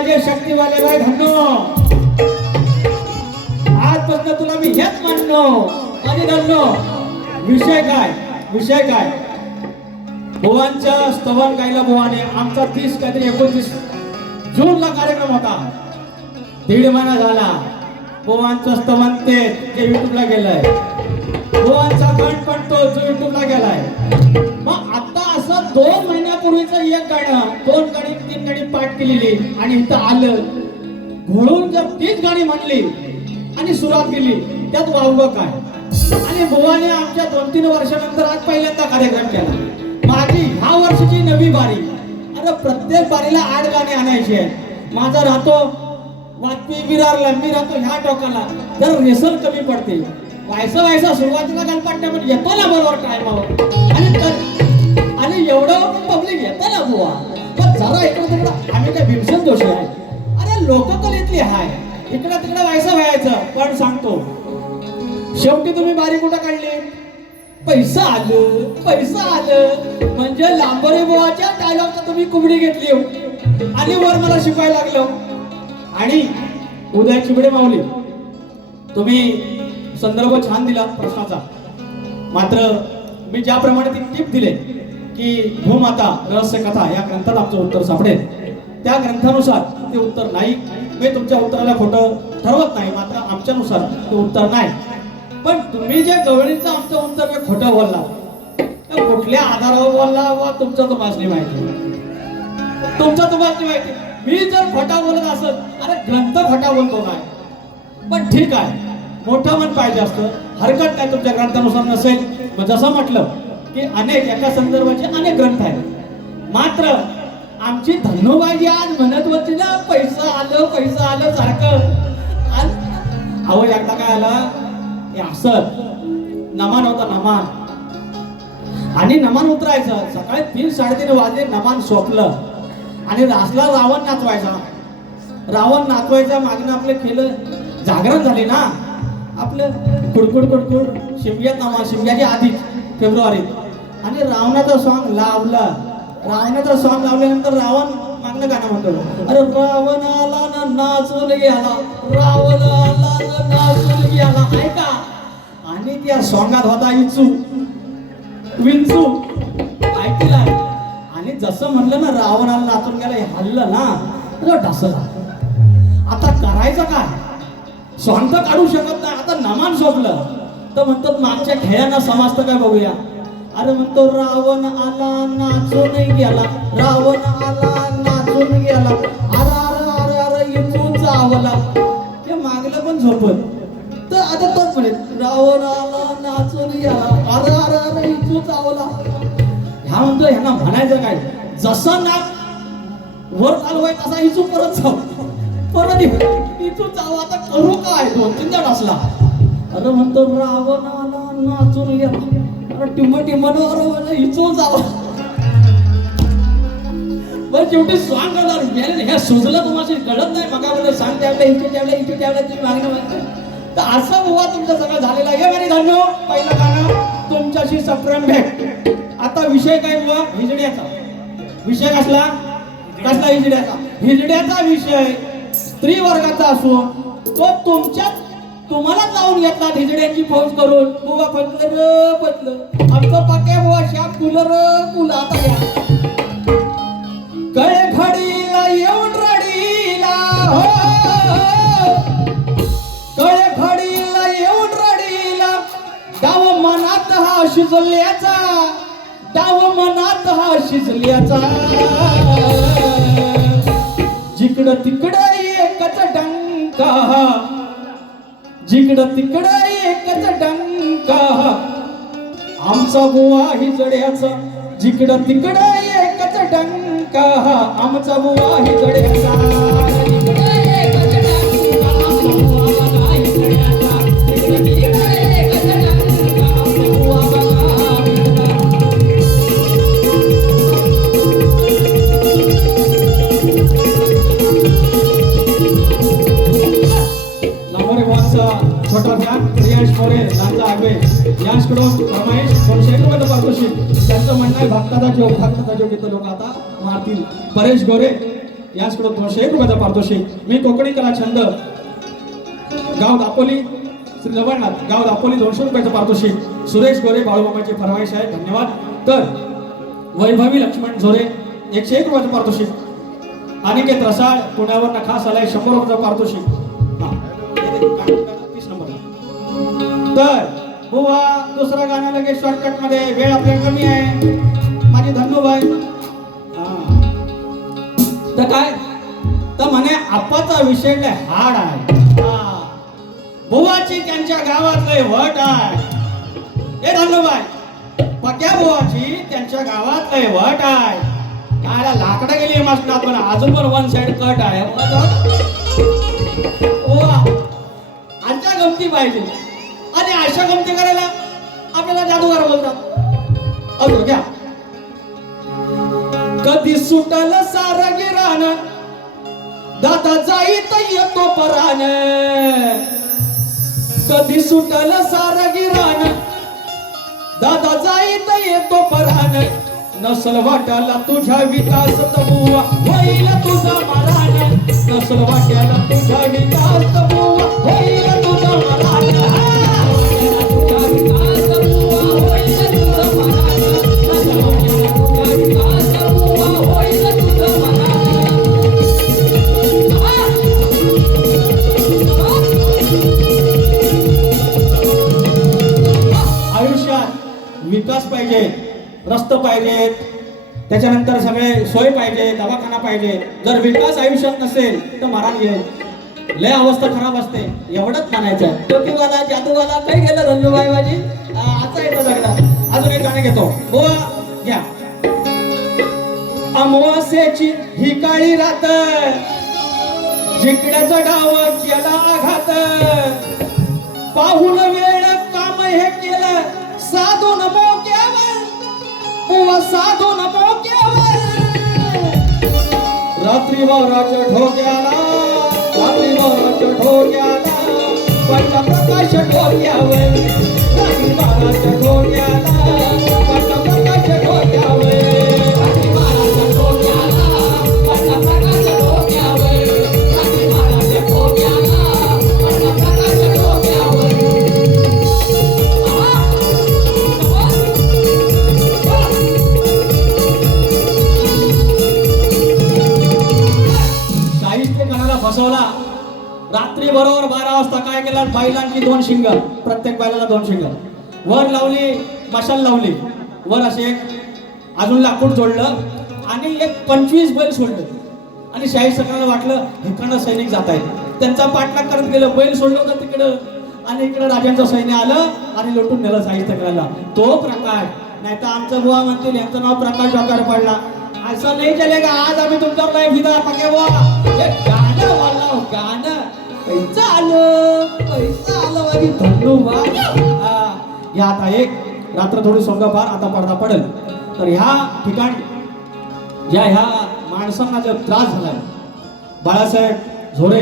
माझे शक्तीवाले राय धन्नो आजपासून तुला मी हेच म्हणलो आणि धन्नो विषय काय? विषय काय? बुवांच्या स्तवन गायला भुवाने आमचा तीस काहीतरी एकोणतीस जूनला कार्यक्रम होता. दीड महिना झाला. भुवांचं स्तवन ते जे युट्यूबला गेलंय. भुवांचा गण पण तो जो युट्यूबला गेलाय. दोन महिन्यापूर्वीचं एक गाणं दोन गाणी तीन गाणी पाठ केलेली. आणि इथं आलं. घोळून जर तीच गाणी म्हणली आणि सुरुवात केली त्यात वावग काय? आणि बुवाने आमच्या दोन तीन वर्षानंतर आज पहिल्यांदा कार्यक्रम केला. माझी ह्या वर्षीची नवी बारी. अरे प्रत्येक बारीला आठ गाणी आणायचे आहे माझा राहतो वाजपेयी विरारला मी राहतो ह्या टोकाला. तर रेसल कमी पडते. व्हायचं व्हायचं सुरुवातीला गणपाट्या पण येतो ना बरोबर टायमावर आणि एवढं पब्लिक येतं ना बुवा. पण जरा इकडं तिकडं. आम्ही काय भीमसेन जोशी आहे? अरे लोककलेतली हाय. इकडं तिकडं व्हायचं व्हायचं. पण सांगतो. शेवटी तुम्ही बारी कुठं काढली? पैसा आलं पैसा आलं. म्हणजे लांबरे बुवाच्या डायलॉगचा तुम्ही कुबडी घेतली. आणि वर मला शिकवायला लागलं. आणि उदय चिबडे माऊली तुम्ही संदर्भ छान दिला प्रश्नाचा. मात्र मी ज्याप्रमाणे ती टीप दिले की भूमाता रहस्य कथा या ग्रंथात आमचं उत्तर सापडेल. त्या ग्रंथानुसार ते उत्तर नाही. मी तुमच्या उत्तराला खोटं ठरवत नाही मात्र आमच्यानुसार ते उत्तर नाही. पण तुम्ही जे गवळीचं आमचं उत्तर मी खोटं बोलला तर कुठल्या आधारावर बोलला वा तुमचं तुम्हाला नाही माहिती? तुमचं तुम्हाला नाही माहिती. मी जर खोटा बोलत असत अरे ग्रंथ खोटा बोलतो नाही पण ठीक आहे मोठं मन पाहिजे असतं. हरकत नाही तुमच्या ग्रंथानुसार नसेल. मग जसं म्हटलं की अनेक एका संदर्भाचे अनेक ग्रंथ आहेत. मात्र आमची धनुबाई आज म्हणत होती ना पैसा आलं पैसा आलं सारखं. अहो एकदा काय आला? हे असं. नमान होता नमान. आणि नमान उतरायचं. सकाळी तीन साडेतीन वाजले नमान सोपलं. आणि रासला रावण नाचवायचा. रावण नाचवायचा मागणं आपलं केलं. जागरण झाले ना. आपलं कुडकुड कुडकुड. शिमग्यात नामा शिमग्याच्या आधीच फेब्रुवारीत. आणि रावणाचं सॉंग लावलं. रावणाचं सॉंग लावल्यानंतर रावण मागणं गाणं म्हणतो. अरे रावण आला ना नाचून गेला. रावण आला ना नाचून गेला. ऐका आणि त्या सॉंगात होता इचू. विंचू. ऐकला? आणि जसं म्हणलं ना रावणाला नाचून गेला हे हल्लं ना तो ढसला आता करायचं काय? स्वांत काढू शकत नाही. आता नमान सोपलं तर म्हणतात मागच्या खेळांना समजतं काय बघूया? अरे म्हणतो रावण आला नाचून गेला. रावण आला नाचून गेला. अरे अरे अरे अरे इथून चावला. हे मागलं पण झोपत तर आता तोच म्हणे रावण आला नाचून गेला. अरे अरे अरे इथून चावला. ह्या म्हणतो ह्यांना म्हणायचं काय? जसं ना वर चालवाय तसा इचू परत जाऊ परत इचू जाऊ आता करू काय? दोन तीनदा असला. अरे म्हणतो रावण आला नाचून गेला. अरे टिम टिमन इचू जावा. पण शेवटी स्वांग करणार ह्या सुजलं तुम्हाला कळत नाही मग मला सांग त्यावेळेला इथे त्यावेळेला इथे त्यावेळेला तुम्ही मागणं मागता तर असा बुवा तुमचा सगळं झालेला आहे. बरे धान्य हो. पहिलं गाणं तुमच्याशी सप्रेम भेट. आता विषय काय बुवा? हिजड्याचा. विषय कसला? कसला हिजड्याचा? हिजड्याचा विषय. स्त्री वर्गाचा असो. तो तुमच्याच तुम्हाला जाऊन घेतला धिजड्यांची फौज करून. बुवा पतलं र पटलं. आमचं पाक्या बुवा श्याम फुलं र फुलं आता या. कळे घडीला येऊन रडीला हो, हो, हो. कळे घडीला येऊन रडीला. डाव मनात हा शिजल्याचा. डाव मनात हा शिजल्याचा. जिकडं तिकडं एकच डंका. जिकडं तिकडं एकच डंका. आमचा बुवा ही जड्याचा जिकडं तिकडं एकच डंका. आमचा बुवा ही जड्याचा. लांबोरे बुवांचा छोटा फॅन प्रियांश मोरे लांजा आगवे यांच्याकडून रमेश दोनशे पारितोषिक त्यांचं म्हणणं आहे भक्ताचा जीव भक्ताचा जीव गीत लोक आता मारतील. परेश गोरे यांच्याकडून दोनशे एक रुपयाचं पारितोषिक मी कोकणी कला छंद गाव दापोली श्री जवळनाथ गाव दापोली दोनशे रुपयाचं पारितोषिक सुरेश गोरे बाळूबाबाची फरमाईश आहे धन्यवाद. तर वैभवी लक्ष्मण झोरे एकशे एक रुपयाचं पारितोषिक अनिकेत रसाळ पुण्यावर खास आलाय शंभर रुपयाचं पारितोषिक तर बुवा दुसरं गाणं लगेच शॉर्टकटमध्ये वेळ आपल्या कमी आहे. माझी धनुभाई तर काय? तर म्हणे आप्पाचा विषय लय हाड आहे. बुवाची त्यांच्या गावातले वट आहे. हे धनुभाई पक्या बुवाची त्यांच्या गावातले वट आहे. काय लाकडं गेली मस्त पण अजून पण वन साइड कट आहे. हो, ओ गमती पाहिजे. आणि अशा गमती करायला आपल्याला जादूगार बोलतात. अजून घ्या. कधी सुटल सार गिरान दादा जाईत येतो परान कधी सुटल सार गिरान दादा जाईत येतो परान नसल वाट्याला तुझ्या विकास तबुवा होईल तुझा मरान नसल वाट्याला तुझ्या विकास तबुवा होईल तुझा मरान विकास पाहिजे. रस्त पाहिजेत त्याच्यानंतर सगळे सोय पाहिजे दवाखाना पाहिजे. जर विकास आयुष्यात नसेल तर मरण येईल लय अवस्था खराब असते. एवढंच म्हणायचं टोपीवाला जादूवाला काही गेलं धन्यवाद माझी? आता येतो सगळा अजून एक गाणं घेतो. बोवा घ्या. अमावास्येची ही काळी रात जिंकण्याचा डाव केला आघात. पाहून वेळ काम हे केलं. साधू नमो साधून रात्री वावराच्या ठोक्याला रात्री वावराच्या ठोक्याला पंचा प्रकाश ठोक्यावर रात्री वावराच्या ठोक्याला पंचा प्रकाश ठोक्यावर बैलांची दोन शिंग प्रत्येक बैलाला दोन शिंग वर लावली मशाल लावली. वर असे एक अजून लाकूड जोडलं आणि एक पंचवीस बैल सोडलं. आणि शाही सरकारला वाटलं हिकडनं सैनिक जात आहेत त्यांचा पाठलाग करत गेलं बैल सोडलं होतं तिकडं. आणि इकडं राजांचं सैन्य आलं आणि लुटून नेलं शाही सरकारला तो प्रकाश नाही तर आमचं बुवा म्हणतील यांचं नाव प्रकाश वाकार पडला. असं नाही चलेगा आज आम्ही तुमच्यावर लाईफ दिला पके बुवा. गाणं वाला गाणं. पैसा आलं पैसा आलं माझी धन्यवाद या आता एक रात्र थोडी सोंगापार आता पडदा पडेल. तर ह्या ठिकाणी ज्या ह्या माणसांना जो त्रास झालाय बाळासाहेब झोरे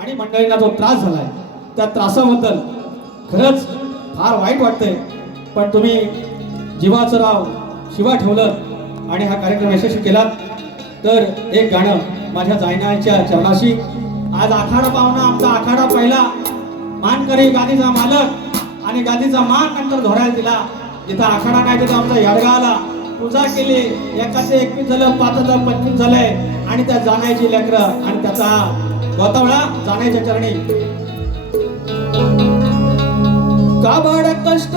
आणि मंडळींना जो त्रास झालाय त्या त्रासाबद्दल खरंच फार वाईट वाटतंय. पण तुम्ही जीवाचं राव शिवा ठेवलं आणि हा कार्यक्रम यशस्वी केला तर एक गाणं माझ्या जायनाच्या चरणाशी आज आखाडा पाहुणा आमचा आखाडा पहिला. मान करी गादीचा मालक आणि गादीचा मान नंतर धोरायला दिला. जिथं आखाडा नाही तिथं आमचा यडगा आला. पूजा केली. एकाचं एकवीस झालं पाच हजार पंचवीस झालंय आणि त्या जाण्याची लेकर आणि त्याचा गौतवळा जाण्याच्या चरणी. काबाड कष्ट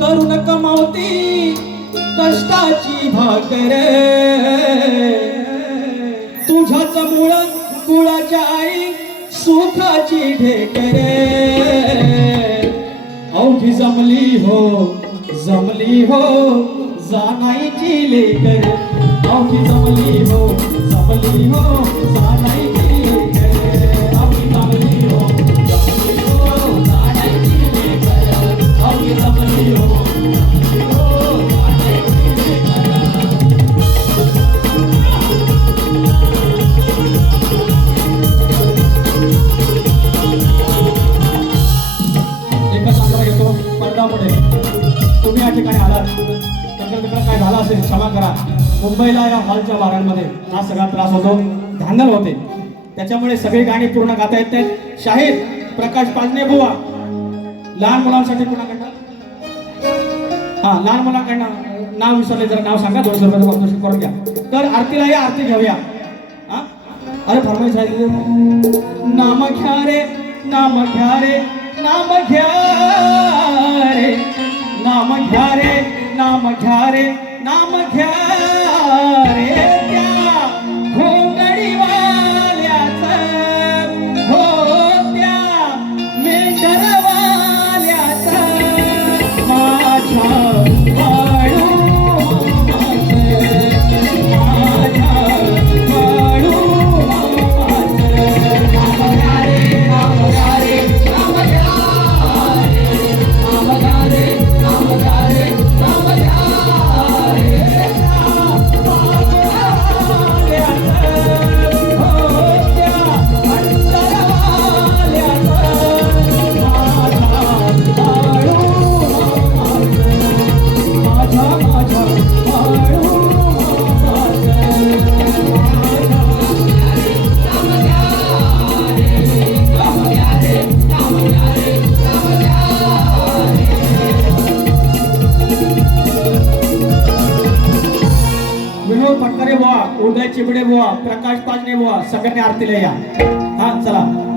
करून कमावती? कष्टाची भाकर तुझ्याच मुळ कुळाच्या आई. सुखाची ढेकरे अवघी जमली हो जमली हो जानाईची लेकर. अवघी जमली हो जमली हो ज़ानाई हा सगळा त्रास होतो. धांदल होते. त्याच्यामुळे सगळी गाणी पूर्ण गाता येत नाहीत. शाहीर प्रकाश पाजने बुवा. लहान मुलांसाठी कुणाकडनं हा लहान मुलांकडनं नाव विसरले जरा नाव सांगा. दोनशे रुपयाचं पारितोषिक करून घ्या. तर आरतीला या आरती घेऊया. हा? अरे फरमाईश राहिली नाम घ्या रे नाम घ्या रे नाम घ्या रे. नाम घ्या रे नाम घ्या रे नाम घ्या पुढे फटकरे बुवा प्रकाश पाजणे बुवा सगळ्यांनी आरतीला या हा चला.